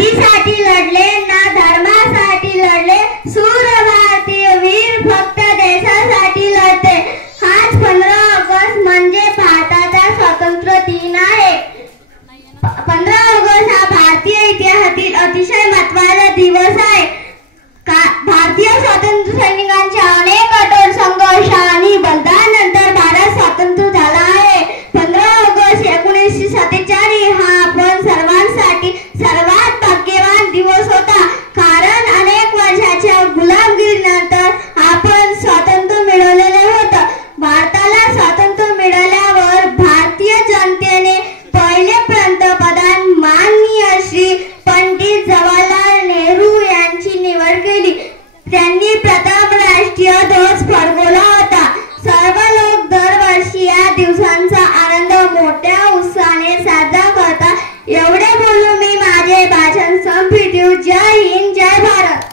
जातीसाठी लढले ना धर्मासाठी लढले, सूर भारतीय वीर फक्त देशासाठी लढते। हाच 15 ऑगस्ट म्हणजे भारताचा स्वातंत्र्य दिन आहे। 15 ऑगस्ट हा भारतीय इतिहासातील अतिशय महत्त्वाचा दिवस आहे। भारतीय स्वातंत्र्य सैनिकांच्या अनेक कठोर संघर्ष आणि बलिदानानंतर भारत स्वतंत्र झाला आहे। 15 ऑगस्ट 1947 हा आपण सर्वांसाठी सर्वात भाग्यवान दिवस होता, कारण अनेक वर्षाच्या गुलामगिरीनंतर आपण स्वातंत्र्य मिळवलेले होते। भारताला स्वातंत्र्य मिळाल्यावर भारतीय जनतेने पहिले पंतप्रधान माननीय श्री पंडित जवाहरलाल नेहरू यांची निवड केली। त्यांनी प्रथम राष्ट्रीय ध्वज फडकवला होता। सर्व लोक दरवर्षी या दिवसांचा आनंद मोठ्या उत्साहाने साजरा करतात। एवढे बोलून मी माझे भाषण संपवितो। जय हिंद, जय भारत।